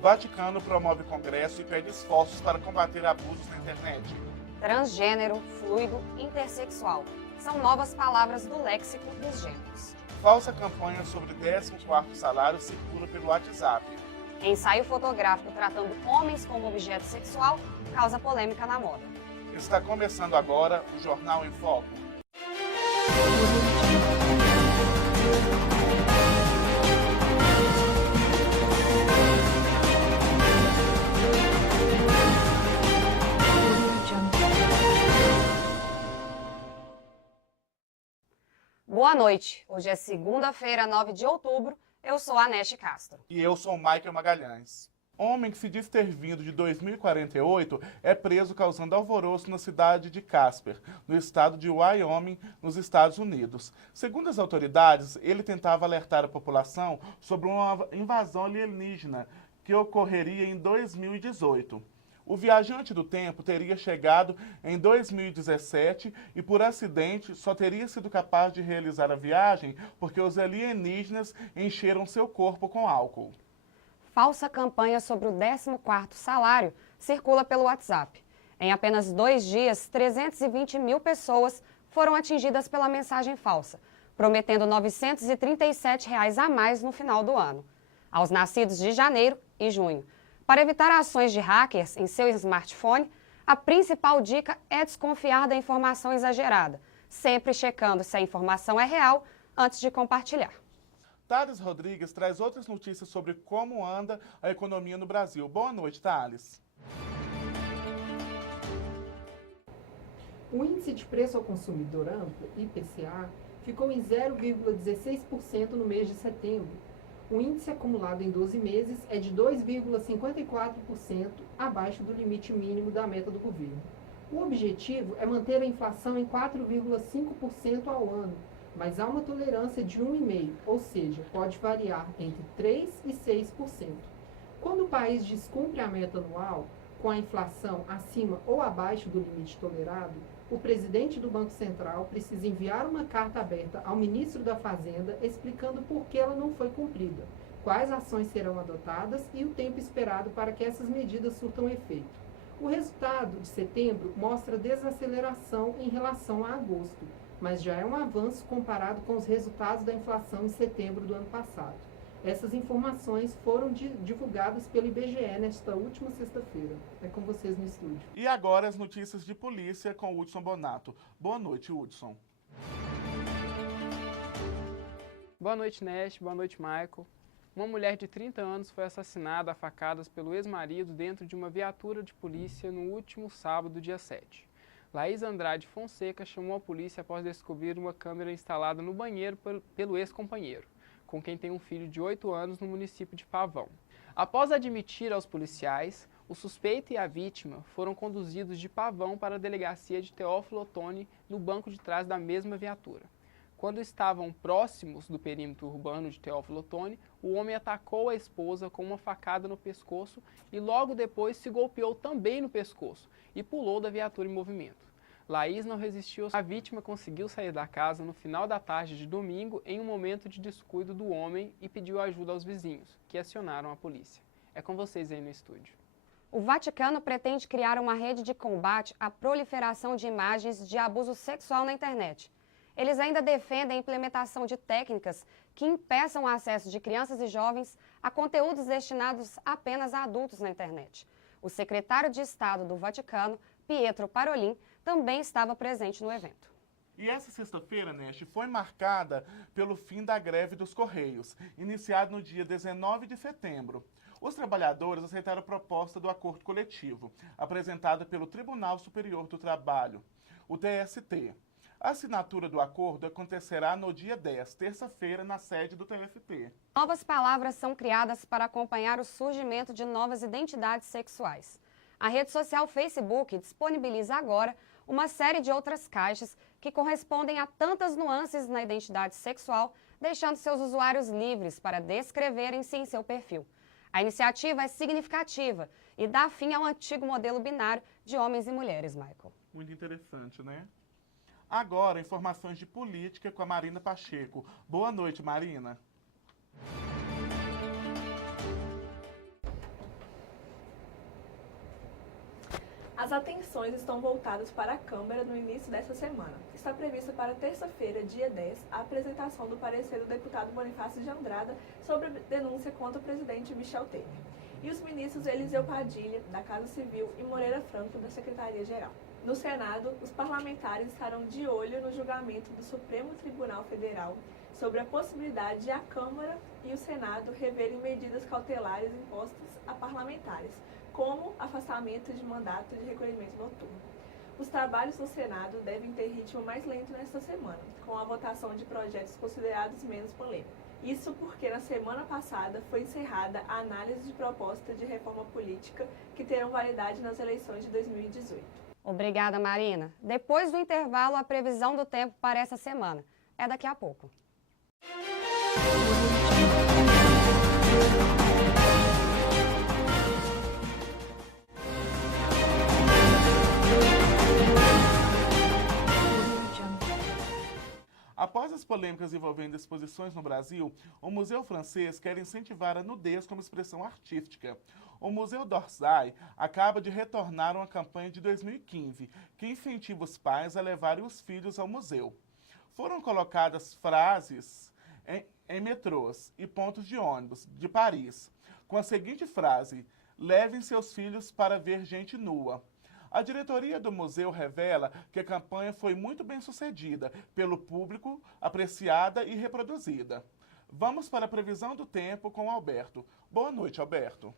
Vaticano promove congresso e pede esforços para combater abusos na internet. Transgênero, fluido, intersexual. São novas palavras do léxico dos gêneros. Falsa campanha sobre 14º salário circula pelo WhatsApp. Ensaio fotográfico tratando homens como objeto sexual causa polêmica na moda. Está começando agora o Jornal em Foco. Boa noite. Hoje é segunda-feira, 9 de outubro. Eu sou a Neste Castro. E eu sou o Michael Magalhães. Homem que se diz ter vindo de 2048 é preso causando alvoroço na cidade de Casper, no estado de Wyoming, nos Estados Unidos. Segundo as autoridades, ele tentava alertar a população sobre uma invasão alienígena que ocorreria em 2018. O viajante do tempo teria chegado em 2017 e, por acidente, só teria sido capaz de realizar a viagem porque os alienígenas encheram seu corpo com álcool. Falsa campanha sobre o 14º salário circula pelo WhatsApp. Em apenas 2 dias, 320 mil pessoas foram atingidas pela mensagem falsa, prometendo R$ 937 a mais no final do ano, aos nascidos de janeiro e junho. Para evitar ações de hackers em seu smartphone, a principal dica é desconfiar da informação exagerada, sempre checando se a informação é real antes de compartilhar. Thales Rodrigues traz outras notícias sobre como anda a economia no Brasil. Boa noite, Thales. O Índice de Preço ao Consumidor Amplo, IPCA, ficou em 0,16% no mês de setembro. O índice acumulado em 12 meses é de 2,54%, abaixo do limite mínimo da meta do governo. O objetivo é manter a inflação em 4,5% ao ano, mas há uma tolerância de 1,5%, ou seja, pode variar entre 3% e 6%. Quando o país descumpre a meta anual, com a inflação acima ou abaixo do limite tolerado, o presidente do Banco Central precisa enviar uma carta aberta ao ministro da Fazenda explicando por que ela não foi cumprida, quais ações serão adotadas e o tempo esperado para que essas medidas surtam efeito. O resultado de setembro mostra desaceleração em relação a agosto, mas já é um avanço comparado com os resultados da inflação em setembro do ano passado. Essas informações foram divulgadas pelo IBGE nesta última sexta-feira. É com vocês no estúdio. E agora as notícias de polícia com o Hudson Bonato. Boa noite, Hudson. Boa noite, Neste. Boa noite, Michael. Uma mulher de 30 anos foi assassinada a facadas pelo ex-marido dentro de uma viatura de polícia no último sábado, dia 7. Laís Andrade Fonseca chamou a polícia após descobrir uma câmera instalada no banheiro pelo ex-companheiro, com quem tem um filho de 8 anos no município de Pavão. Após admitir aos policiais, o suspeito e a vítima foram conduzidos de Pavão para a delegacia de Teófilo Otoni no banco de trás da mesma viatura. Quando estavam próximos do perímetro urbano de Teófilo Otoni, o homem atacou a esposa com uma facada no pescoço e logo depois se golpeou também no pescoço e pulou da viatura em movimento. Laís não resistiu. A vítima conseguiu sair da casa no final da tarde de domingo em um momento de descuido do homem e pediu ajuda aos vizinhos, que acionaram a polícia. É com vocês aí no estúdio. O Vaticano pretende criar uma rede de combate à proliferação de imagens de abuso sexual na internet. Eles ainda defendem a implementação de técnicas que impeçam o acesso de crianças e jovens a conteúdos destinados apenas a adultos na internet. O secretário de Estado do Vaticano, Pietro Parolin, também estava presente no evento. E essa sexta-feira, Neste, foi marcada pelo fim da greve dos Correios, iniciado no dia 19 de setembro. Os trabalhadores aceitaram a proposta do acordo coletivo, apresentada pelo Tribunal Superior do Trabalho, o TST. A assinatura do acordo acontecerá no dia 10, terça-feira, na sede do TST. Novas palavras são criadas para acompanhar o surgimento de novas identidades sexuais. A rede social Facebook disponibiliza agora uma série de outras caixas que correspondem a tantas nuances na identidade sexual, deixando seus usuários livres para descreverem-se em seu perfil. A iniciativa é significativa e dá fim ao antigo modelo binário de homens e mulheres, Michael. Muito interessante, né? Agora, informações de política com a Marina Pacheco. Boa noite, Marina. As atenções estão voltadas para a Câmara no início desta semana. Está prevista para terça-feira, dia 10, a apresentação do parecer do deputado Bonifácio de Andrada sobre a denúncia contra o presidente Michel Temer. E os ministros Eliseu Padilha, da Casa Civil, e Moreira Franco, da Secretaria-Geral. No Senado, os parlamentares estarão de olho no julgamento do Supremo Tribunal Federal sobre a possibilidade de a Câmara e o Senado reverem medidas cautelares impostas a parlamentares, como afastamento de mandato de recolhimento noturno. Os trabalhos no Senado devem ter ritmo mais lento nesta semana, com a votação de projetos considerados menos polêmicos. Isso porque na semana passada foi encerrada a análise de proposta de reforma política que terão validade nas eleições de 2018. Obrigada, Marina. Depois do intervalo, a previsão do tempo para essa semana. É daqui a pouco. Após as polêmicas envolvendo exposições no Brasil, o Museu Francês quer incentivar a nudez como expressão artística. O Museu d'Orsay acaba de retornar uma campanha de 2015 que incentiva os pais a levarem os filhos ao museu. Foram colocadas frases em metrôs e pontos de ônibus de Paris, com a seguinte frase: levem seus filhos para ver gente nua. A diretoria do museu revela que a campanha foi muito bem sucedida pelo público, apreciada e reproduzida. Vamos para a previsão do tempo com Alberto. Boa noite, Alberto.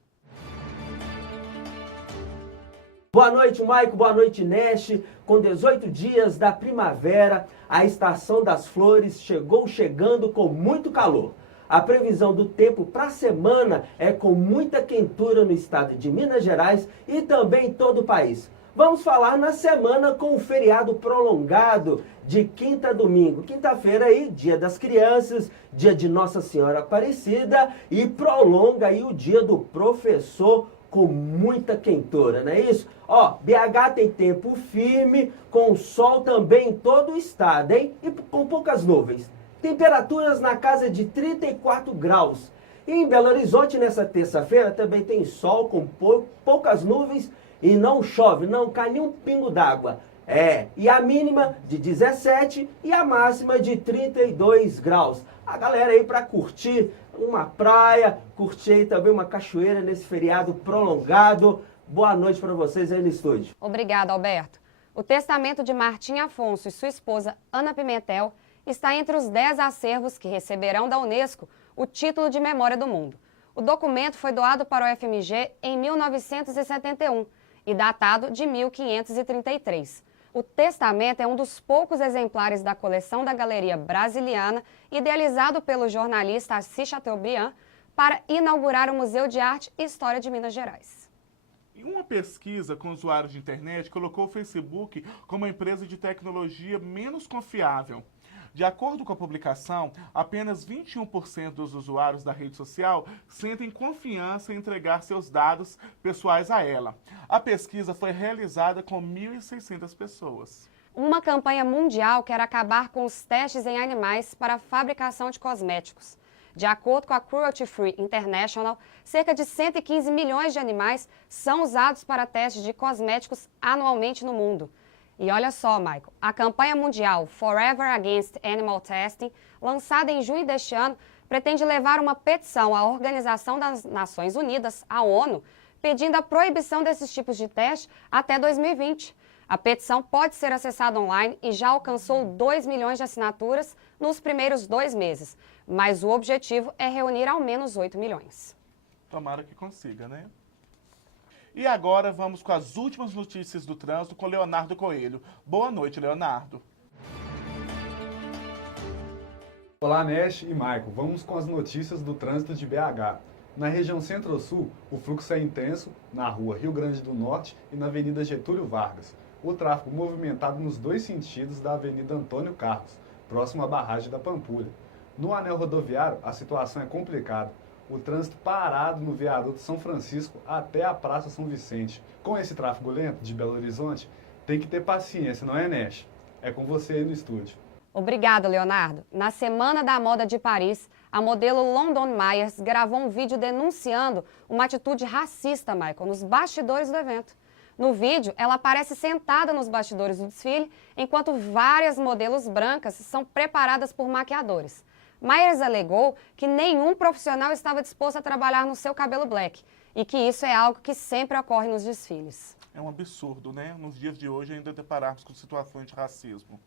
Boa noite, Maico. Boa noite, Nesh. Com 18 dias da primavera, a estação das flores chegando com muito calor. A previsão do tempo para a semana é com muita quentura no estado de Minas Gerais e também em todo o país. Vamos falar na semana com o feriado prolongado de quinta a domingo. Quinta-feira aí, dia das crianças, dia de Nossa Senhora Aparecida e prolonga aí o dia do professor com muita quentura, não é isso? Ó, BH tem tempo firme, com sol também em todo o estado, hein? E com poucas nuvens. Temperaturas na casa de 34 graus. E em Belo Horizonte, nessa terça-feira, também tem sol com poucas nuvens e não chove, não cai nenhum pingo d'água. E a mínima de 17 e a máxima de 32 graus. A galera aí para curtir uma praia, curtir aí também uma cachoeira nesse feriado prolongado. Boa noite para vocês aí no estúdio. Obrigada, Alberto. O testamento de Martim Afonso e sua esposa Ana Pimentel está entre os 10 acervos que receberão da Unesco o título de Memória do Mundo. O documento foi doado para o FMG em 1971 e datado de 1533. O testamento é um dos poucos exemplares da coleção da Galeria Brasiliana, idealizado pelo jornalista Assis Chateaubriand, para inaugurar o Museu de Arte e História de Minas Gerais. E uma pesquisa com usuários de internet colocou o Facebook como a empresa de tecnologia menos confiável. De acordo com a publicação, apenas 21% dos usuários da rede social sentem confiança em entregar seus dados pessoais a ela. A pesquisa foi realizada com 1.600 pessoas. Uma campanha mundial quer acabar com os testes em animais para a fabricação de cosméticos. De acordo com a Cruelty Free International, cerca de 115 milhões de animais são usados para testes de cosméticos anualmente no mundo. E olha só, Michael, a campanha mundial Forever Against Animal Testing, lançada em junho deste ano, pretende levar uma petição à Organização das Nações Unidas, a ONU, pedindo a proibição desses tipos de teste até 2020. A petição pode ser acessada online e já alcançou 2 milhões de assinaturas nos primeiros 2 meses, mas o objetivo é reunir ao menos 8 milhões. Tomara que consiga, né? E agora vamos com as últimas notícias do trânsito com Leonardo Coelho. Boa noite, Leonardo. Olá, Nesh e Maico. Vamos com as notícias do trânsito de BH. Na região Centro-Sul, o fluxo é intenso na rua Rio Grande do Norte e na Avenida Getúlio Vargas. O tráfego movimentado nos 2 sentidos da Avenida Antônio Carlos, próximo à barragem da Pampulha. No anel rodoviário, a situação é complicada. O trânsito parado no viaduto São Francisco até a Praça São Vicente. Com esse tráfego lento de Belo Horizonte, tem que ter paciência, não é, Nesh? É com você aí no estúdio. Obrigada, Leonardo. Na Semana da Moda de Paris, a modelo London Myers gravou um vídeo denunciando uma atitude racista, Michael, nos bastidores do evento. No vídeo, ela aparece sentada nos bastidores do desfile, enquanto várias modelos brancas são preparadas por maquiadores. Myers alegou que nenhum profissional estava disposto a trabalhar no seu cabelo black e que isso é algo que sempre ocorre nos desfiles. É um absurdo, né? Nos dias de hoje ainda depararmos com situações de racismo.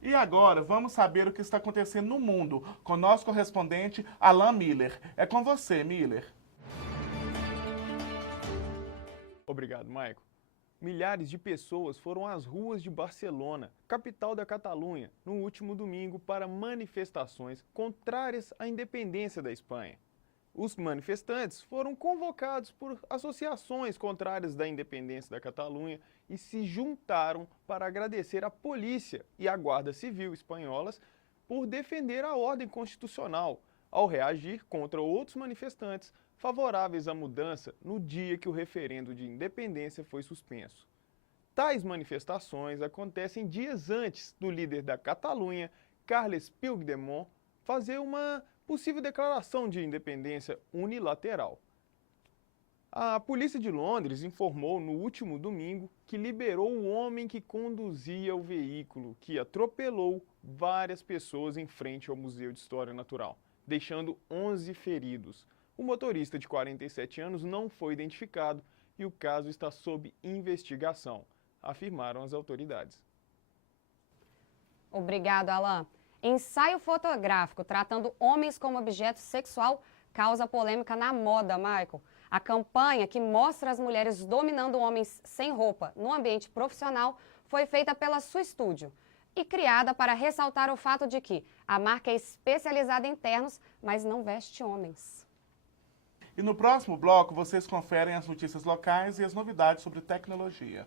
E agora, vamos saber o que está acontecendo no mundo com nosso correspondente Alan Miller. É com você, Miller. Obrigado, Maico. Milhares de pessoas foram às ruas de Barcelona, capital da Catalunha, no último domingo para manifestações contrárias à independência da Espanha. Os manifestantes foram convocados por associações contrárias da independência da Catalunha e se juntaram para agradecer à polícia e à Guarda Civil espanholas por defender a ordem constitucional, ao reagir contra outros manifestantes favoráveis à mudança no dia que o referendo de independência foi suspenso. Tais manifestações acontecem dias antes do líder da Catalunha, Carles Puigdemont, fazer uma possível declaração de independência unilateral. A polícia de Londres informou no último domingo que liberou o homem que conduzia o veículo que atropelou várias pessoas em frente ao Museu de História Natural, deixando 11 feridos. O motorista de 47 anos não foi identificado e o caso está sob investigação, afirmaram as autoridades. Obrigado, Alan. Ensaio fotográfico tratando homens como objeto sexual causa polêmica na moda, Michael. A campanha que mostra as mulheres dominando homens sem roupa no ambiente profissional foi feita pela Su Studio e criada para ressaltar o fato de que a marca é especializada em ternos, mas não veste homens. E no próximo bloco, vocês conferem as notícias locais e as novidades sobre tecnologia.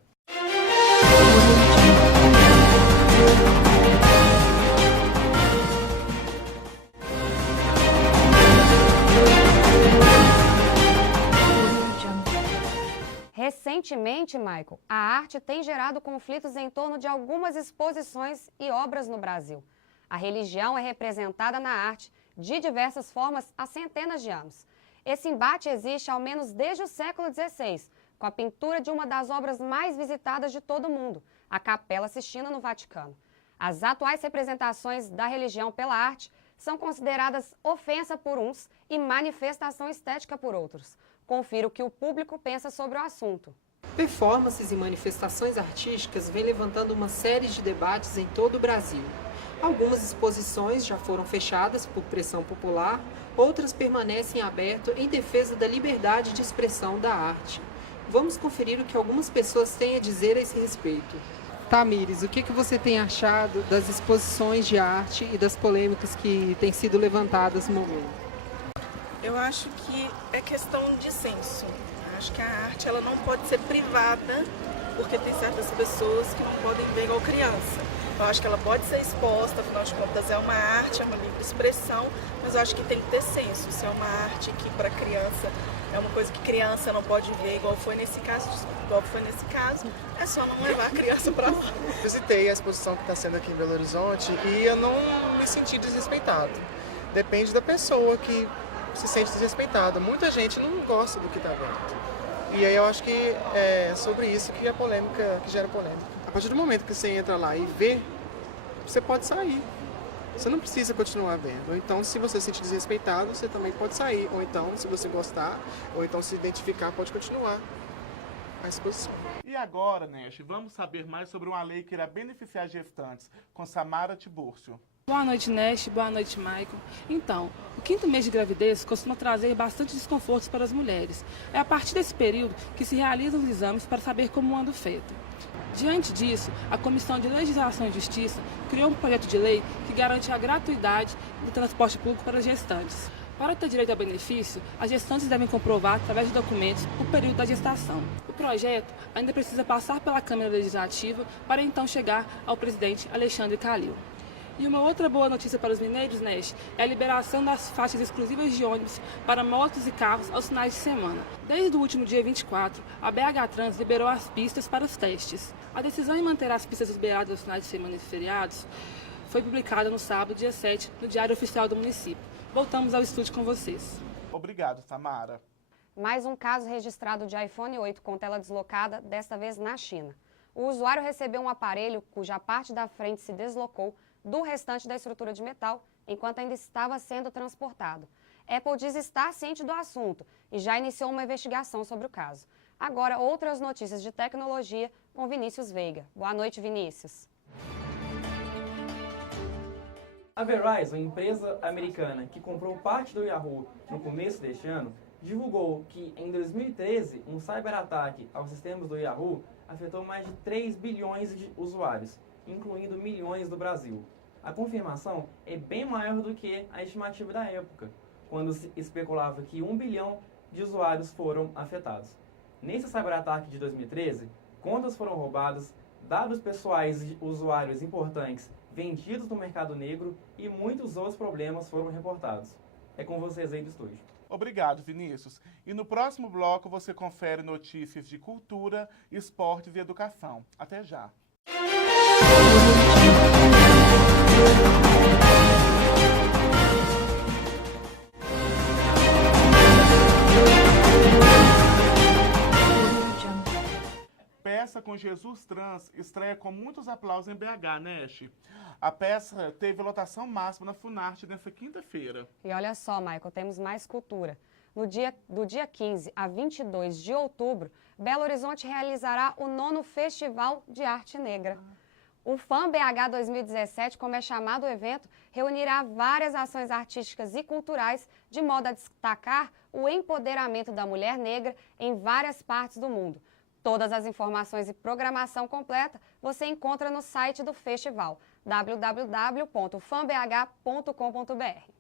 Recentemente, Michael, a arte tem gerado conflitos em torno de algumas exposições e obras no Brasil. A religião é representada na arte de diversas formas há centenas de anos. Esse embate existe ao menos desde o século XVI, com a pintura de uma das obras mais visitadas de todo o mundo, a Capela Sistina no Vaticano. As atuais representações da religião pela arte são consideradas ofensa por uns e manifestação estética por outros. Confira o que o público pensa sobre o assunto. Performances e manifestações artísticas vêm levantando uma série de debates em todo o Brasil. Algumas exposições já foram fechadas por pressão popular, outras permanecem abertas em defesa da liberdade de expressão da arte. Vamos conferir o que algumas pessoas têm a dizer a esse respeito. Tamires, o que você tem achado das exposições de arte e das polêmicas que têm sido levantadas no momento? Eu acho que é questão de senso. Acho que a arte ela não pode ser privada, porque tem certas pessoas que não podem ver igual criança. Eu acho que ela pode ser exposta, afinal de contas é uma arte, é uma livre expressão, mas eu acho que tem que ter senso. Se é uma arte que para criança é uma coisa que criança não pode ver, igual foi nesse caso, é só não levar a criança para lá. Visitei a exposição que está sendo aqui em Belo Horizonte e eu não me senti desrespeitado. Depende da pessoa que se sente desrespeitada. Muita gente não gosta do que está vendo. E aí eu acho que é sobre isso que gera polêmica. A partir do momento que você entra lá e vê, você pode sair. Você não precisa continuar vendo. Ou então, se você se sentir desrespeitado, você também pode sair. Ou então, se você gostar, ou então se identificar, pode continuar a exposição. E agora, Nesh, vamos saber mais sobre uma lei que irá beneficiar gestantes, com Samara Tibúrcio. Boa noite, Nesh. Boa noite, Michael. Então, o 5º mês de gravidez costuma trazer bastante desconfortos para as mulheres. É a partir desse período que se realizam os exames para saber como anda o feto. Diante disso, a Comissão de Legislação e Justiça criou um projeto de lei que garante a gratuidade do transporte público para as gestantes. Para ter direito ao benefício, as gestantes devem comprovar, através de documentos, o período da gestação. O projeto ainda precisa passar pela Câmara Legislativa para então chegar ao presidente Alexandre Calil. E uma outra boa notícia para os mineiros, Nesh, é a liberação das faixas exclusivas de ônibus para motos e carros aos finais de semana. Desde o último dia 24, a BH Trans liberou as pistas para os testes. A decisão em manter as pistas liberadas aos finais de semana e feriados foi publicada no sábado, dia 7, no Diário Oficial do Município. Voltamos ao estúdio com vocês. Obrigado, Samara. mais um caso registrado de iPhone 8 com tela deslocada, desta vez na China. O usuário recebeu um aparelho cuja parte da frente se deslocou do restante da estrutura de metal enquanto ainda estava sendo transportado. Apple diz estar ciente do assunto e já iniciou uma investigação sobre o caso. Agora, outras notícias de tecnologia com Vinícius Veiga. Boa noite, Vinícius. A Verizon, empresa americana que comprou parte do Yahoo no começo deste ano, divulgou que em 2013 um cyberataque aos sistemas do Yahoo afetou mais de 3 bilhões de usuários, incluindo milhões do Brasil. A confirmação é bem maior do que a estimativa da época, quando se especulava que 1 bilhão de usuários foram afetados. Nesse cyberataque de 2013, contas foram roubadas, dados pessoais de usuários importantes vendidos no mercado negro e muitos outros problemas foram reportados. É com vocês aí do estúdio. Obrigado, Vinícius. E no próximo bloco você confere notícias de cultura, esportes e educação. Até já. Peça com Jesus Trans estreia com muitos aplausos em BH, Nesh. A peça teve lotação máxima na Funarte nesta quinta-feira. E olha só, Michael, temos mais cultura. Do dia 15 a 22 de outubro, Belo Horizonte realizará o 9º Festival de Arte Negra. O FAM BH 2017, como é chamado o evento, reunirá várias ações artísticas e culturais de modo a destacar o empoderamento da mulher negra em várias partes do mundo. Todas as informações e programação completa você encontra no site do festival, www.fambh.com.br.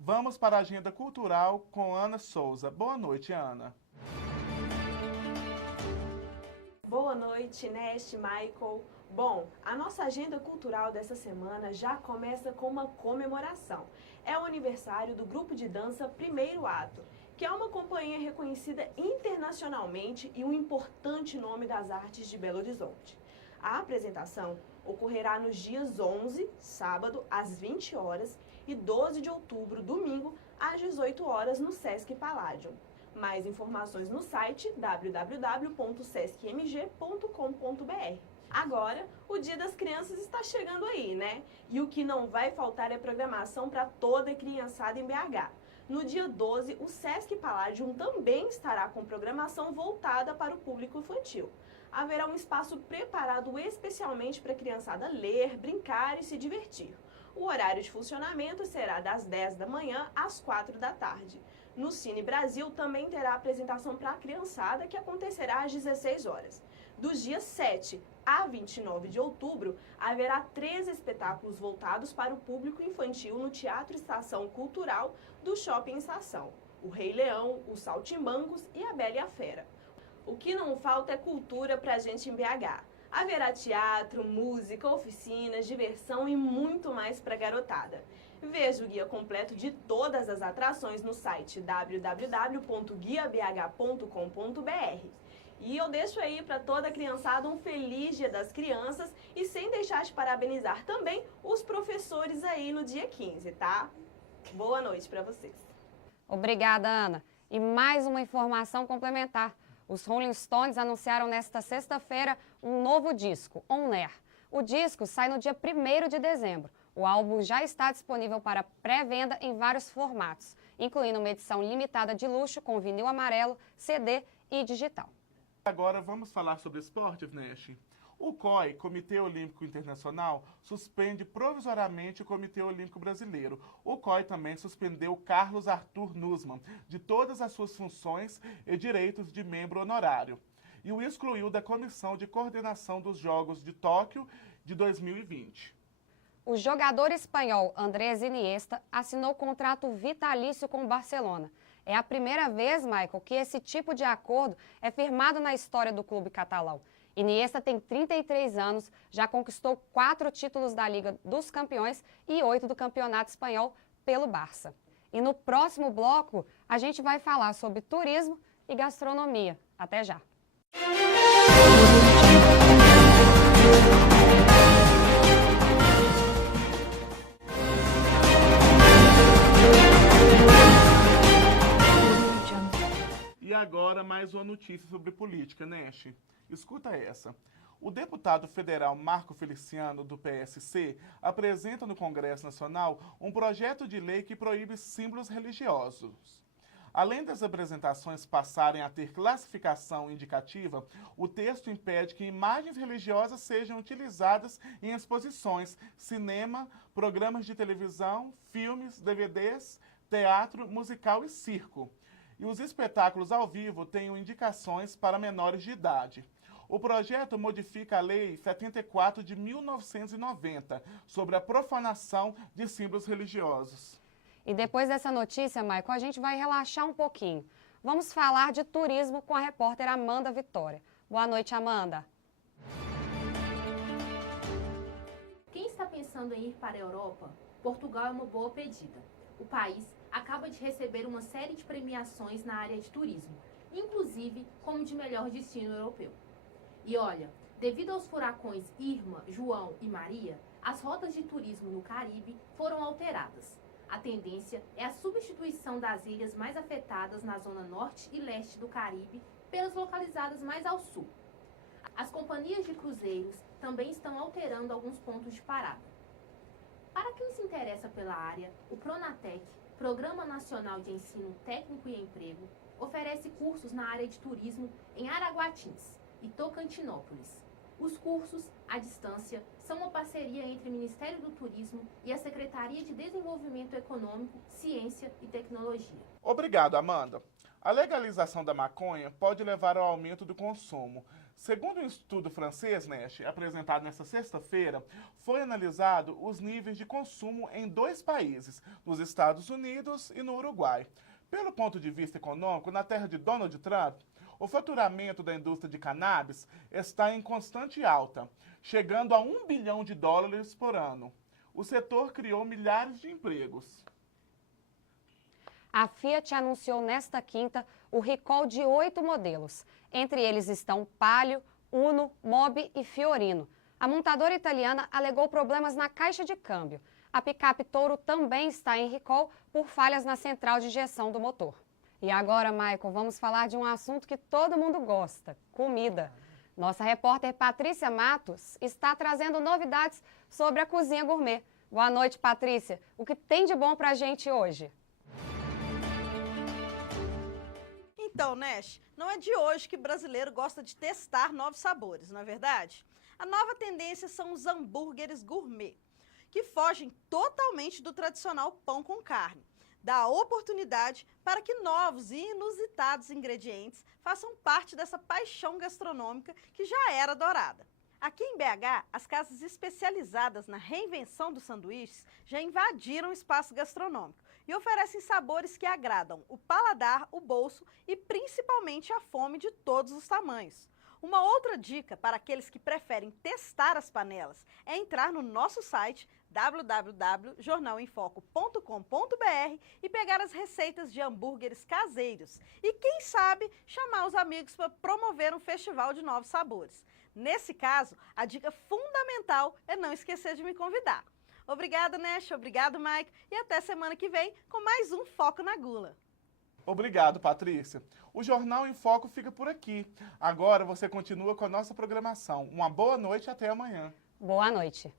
Vamos para a agenda cultural com Ana Souza. Boa noite, Ana. Boa noite, Neste, Michael. Bom, a nossa agenda cultural dessa semana já começa com uma comemoração. É o aniversário do grupo de dança Primeiro Ato, que é uma companhia reconhecida internacionalmente e um importante nome das artes de Belo Horizonte. A apresentação ocorrerá nos dias 11, sábado, às 20 horas, e 12 de outubro, domingo, às 18 horas, no Sesc Palladium. Mais informações no site www.sescmg.com.br. Agora, o Dia das Crianças está chegando aí, né? E o que não vai faltar é programação para toda a criançada em BH. No dia 12, o Sesc Palladium também estará com programação voltada para o público infantil. Haverá um espaço preparado especialmente para a criançada ler, brincar e se divertir. O horário de funcionamento será das 10 da manhã às 4 da tarde. No Cine Brasil também terá apresentação para a criançada, que acontecerá às 16 horas. Dos dias 7 a 29 de outubro, haverá 3 espetáculos voltados para o público infantil no Teatro Estação Cultural do Shopping Estação: O Rei Leão, Os Saltimbancos e A Bela e a Fera. O que não falta é cultura pra gente em BH. Haverá teatro, música, oficinas, diversão e muito mais pra garotada. Veja o guia completo de todas as atrações no site www.guiabh.com.br. E eu deixo aí para toda a criançada um feliz Dia das Crianças e sem deixar de parabenizar também os professores aí no dia 15, tá? Boa noite para vocês. Obrigada, Ana. E mais uma informação complementar. Os Rolling Stones anunciaram nesta sexta-feira um novo disco, On Air. O disco sai no dia 1º de dezembro. O álbum já está disponível para pré-venda em vários formatos, incluindo uma edição limitada de luxo com vinil amarelo, CD e digital. Agora vamos falar sobre esporte, Nesh. O COI, Comitê Olímpico Internacional, suspende provisoriamente o Comitê Olímpico Brasileiro. O COI também suspendeu Carlos Arthur Nussmann de todas as suas funções e direitos de membro honorário e o excluiu da Comissão de Coordenação dos Jogos de Tóquio de 2020. O jogador espanhol Andrés Iniesta assinou contrato vitalício com o Barcelona. É a primeira vez, Michael, que esse tipo de acordo é firmado na história do clube catalão. Iniesta tem 33 anos, já conquistou 4 títulos da Liga dos Campeões e 8 do Campeonato Espanhol pelo Barça. E no próximo bloco, a gente vai falar sobre turismo e gastronomia. Até já! E agora mais uma notícia sobre política, Nesh. Escuta essa. O deputado federal Marco Feliciano, do PSC, apresenta no Congresso Nacional um projeto de lei que proíbe símbolos religiosos. Além das apresentações passarem a ter classificação indicativa, o texto impede que imagens religiosas sejam utilizadas em exposições, cinema, programas de televisão, filmes, DVDs, teatro, musical e circo. E os espetáculos ao vivo tenham indicações para menores de idade. O projeto modifica a Lei 74 de 1990 sobre a profanação de símbolos religiosos. E depois dessa notícia, Maicon, a gente vai relaxar um pouquinho. Vamos falar de turismo com a repórter Amanda Vitória. Boa noite, Amanda. Quem está pensando em ir para a Europa, Portugal é uma boa pedida. O país acaba de receber uma série de premiações na área de turismo, inclusive como de melhor destino europeu. E olha, devido aos furacões Irma, João e Maria, as rotas de turismo no Caribe foram alteradas. A tendência é a substituição das ilhas mais afetadas na zona norte e leste do Caribe pelas localizadas mais ao sul. As companhias de cruzeiros também estão alterando alguns pontos de parada. Para quem se interessa pela área, o Pronatec, Programa Nacional de Ensino Técnico e Emprego, oferece cursos na área de turismo em Araguatins e Tocantinópolis. Os cursos, à distância, são uma parceria entre o Ministério do Turismo e a Secretaria de Desenvolvimento Econômico, Ciência e Tecnologia. Obrigado, Amanda. A legalização da maconha pode levar ao aumento do consumo. Segundo um estudo francês, Nesh, apresentado nesta sexta-feira, foi analisado os níveis de consumo em 2 países, nos Estados Unidos e no Uruguai. Pelo ponto de vista econômico, na terra de Donald Trump, o faturamento da indústria de cannabis está em constante alta, chegando a $1 bilhão por ano. O setor criou milhares de empregos. A Fiat anunciou nesta quinta o recall de 8 modelos. Entre eles estão Palio, Uno, Mobi e Fiorino. A montadora italiana alegou problemas na caixa de câmbio. A picape Toro também está em recall por falhas na central de injeção do motor. E agora, Maicon, vamos falar de um assunto que todo mundo gosta: comida. Nossa repórter Patrícia Matos está trazendo novidades sobre a cozinha gourmet. Boa noite, Patrícia. O que tem de bom pra gente hoje? Então, Nesh, não é de hoje que brasileiro gosta de testar novos sabores, não é verdade? A nova tendência são os hambúrgueres gourmet, que fogem totalmente do tradicional pão com carne. Dá oportunidade para que novos e inusitados ingredientes façam parte dessa paixão gastronômica que já era adorada. Aqui em BH, as casas especializadas na reinvenção dos sanduíches já invadiram o espaço gastronômico e oferecem sabores que agradam o paladar, o bolso e principalmente a fome de todos os tamanhos. Uma outra dica para aqueles que preferem testar as panelas é entrar no nosso site www.jornalemfoco.com.br e pegar as receitas de hambúrgueres caseiros e, quem sabe, chamar os amigos para promover um festival de novos sabores. Nesse caso, a dica fundamental é não esquecer de me convidar. Obrigada, Nesh, obrigado, Mike, e até semana que vem com mais um Foco na Gula. Obrigado, Patrícia. O Jornal em Foco fica por aqui. Agora você continua com a nossa programação. Uma boa noite e até amanhã. Boa noite.